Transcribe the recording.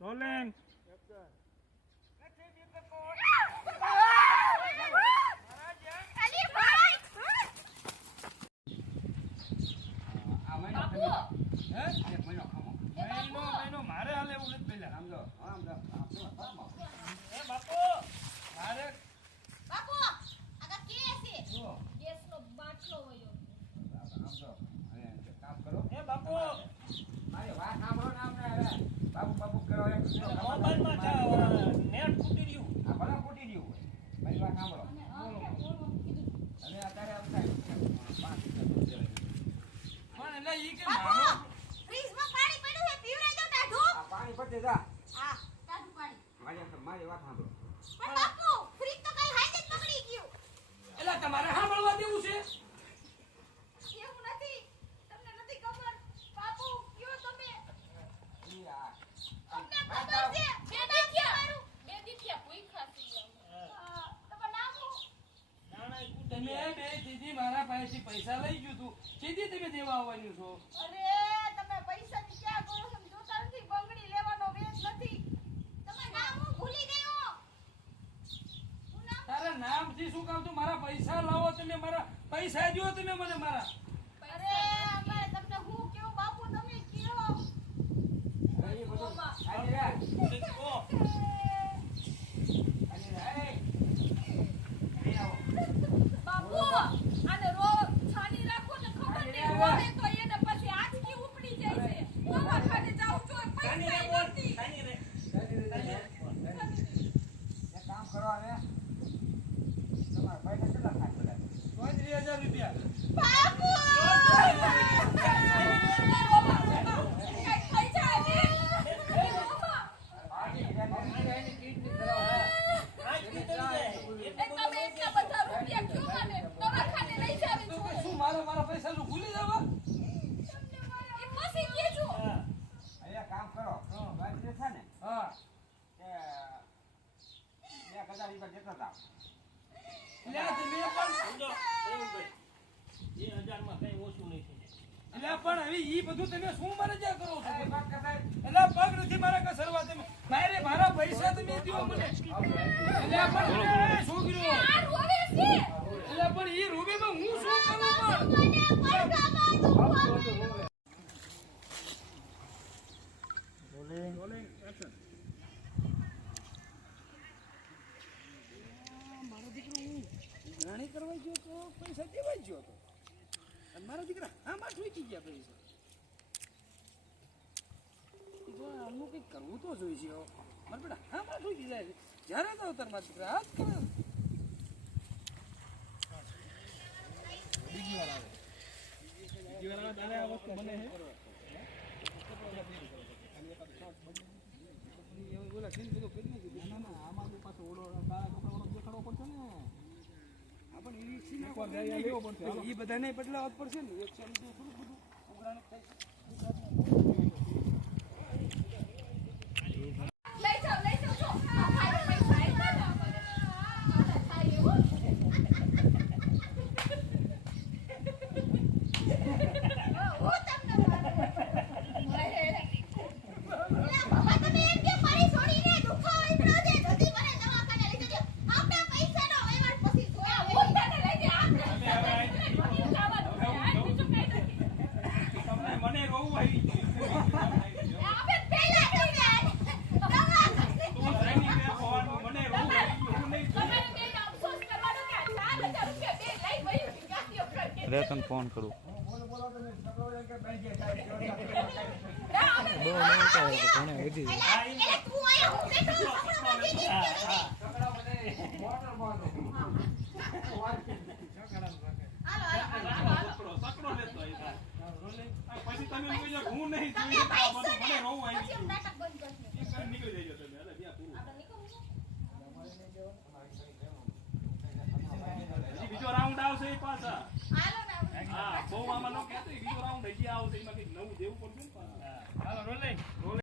rolling મહિનો મારે હાલ એવું નથી પેલા સમજો બાપુ મારે બાપુ આગા કે છે ગેસ નો બાટલો હોય સમજો અને કામ કરો એ બાપુ મારી વાત સાંભળો ને આપણે હવે બાપુ બાપુ કરો મોબાઈલ માં નેટ ફૂટી ગયું આ ભલે ફૂટી ગયું હોય મારી વાત સાંભળો અને અત્યારે આમ થાય 5 પણ એટલે ઈ કે મારો ફ્રીજ માં પાણી પડ્યું છે પીવરાઈ દો ટાઢું આ પાણી પડે જા હા ટાઢું પાણી મારી વાત સાંભળો પણ બાપુ ફ્રીજ તો કઈ હાઈજ જ પકડી ગયું એટલે તમારે સાંભળવા દેવું છે એવું નથી તમને નથી ખબર બાપુ કયો તમે ઈ આ તમને ખબર છે બે દીખ્યા કોઈ ખાતી તમારું નામ શું તમે બે દીદી મારા પાસેથી પૈસા લઈ ગયું તું સીધી તમે દેવા આવવાનું છો અરે તમે પૈસા ની ક્યાં કરો છો જોતા નથી બંગડી લેવાનો વેચ નથી તમારું નામ હું ભૂલી ગયો હું નામ તારા નામથી શું કહું છું મારા પૈસા લાવો તમે મારા પૈસા દ્યો તમે મને મારા અરે અમારે તમને હું કેવું બાપુ તમે કયો એ બધું આની રે આની રે એ આવો બાપુ આને રો છાની રાખો ને ખબર નહીં રોવે તો એને પછી આંચકી ઉપડી જાય છે દવાખાને જાવ છો પૈસા નથી એક કામ કરો હવે તમારા પૈસા કેટલા થાય બધા 3000 રૂપિયા બાપુ કઈ જાય ને તમે એટલા બધા રૂપિયા ક્यों મને દવાખાને લઈ જાવી છો શું મારા પૈસા નું ભૂલી જવા એ પછી કેજો અહીંયા કામ કરો વાત જે છે ને હા કે 1000 રૂપિયા દેતા હતા એટલે તમે પણ સમજો ભાઈ 1000 માં કઈ ઓછું નહીં થઈ એટલે પણ હવે ઈ બધું તમે શું મને જ્યાં કરો છો એ વાત કદાચ એટલે પગ નથી મારા કસરવા તમે મારા પૈસા તમે દ્યો મને એટલે પણ એ છોકરીઓ આ રોવે છે એટલે પણ ઈ રૂબીમાં હું શું કરું પણ મને પડકામાં દુખવા મારો દીકરો હું જાણી કરવા ગયો તો પૈસા દેવાઈ ગયો હતો અને મારા દીકરા આમાં ઠોકી ગયા પૈસા આનું કંઈક કરવું તો જોઈશે મારા બેટા આમાં ઠોકી જાય જ્યારે તો તાર મારા દીકરા હાથ કરે બીજી વાર આવે તારે આ વસ્તુ બને છે બોલા કેમ બધું કરી નાખ્યું ના આમાં પાછો ઓળો તારા કપડાનો દેખાડવો પડશે ને આપણે લેવો પડશે એ બધાને બદલાવા પડશે ને એક સાલ થોડું બધું ઉઘરાણું થાય લઈ જાઓ છો આ ખાઈ પૈસા આપ્યા ને અમારે આ ખાઈ એવું હું તમને બાબા તમે એમ કે મારી છોડીને દુખાવો ઈપડો દે જલ્દી મને દવાખાને લઈ જજો આપણા પૈસાનો વહીવટ પછી જોયા હું તને લઈ જઈ આ તમને મને રોવું આવી આપે પહેલા જોઈને દવાખાને તું જાણી કે ભવાનું મને રોવું આવી હું નહીં તમારે બેન અફસોસ કરવાનો કે 4000 રૂપિયા બે લઈ ગયું ગાડીઓ કરી રેતન ફોન કરું બોલો તમે સકરો કે બેસી જાય બહુ નહીં કહે ઘણે વધી એટલે તું આયા હું બેઠો સકડો દીદી સકરા બને મોટર બોલ હાલો સકડો લેતો હોય પછી તમે કહેજો હું નહીં જોઈ આ બધું મને રોવું આવી પછી ગયું નાટક બંધ કરશે એ કરી નીકળી જજો તમે એટલે ત્યાં પૂરું આપણે નીકળવું હજી બીજો રાઉન્ડ આવશે એ પાછા હાલો ને આપણે હા બહુ આમાં નો કહેતો બીજો રાઉન્ડ હજી આવશે એમાં કઈ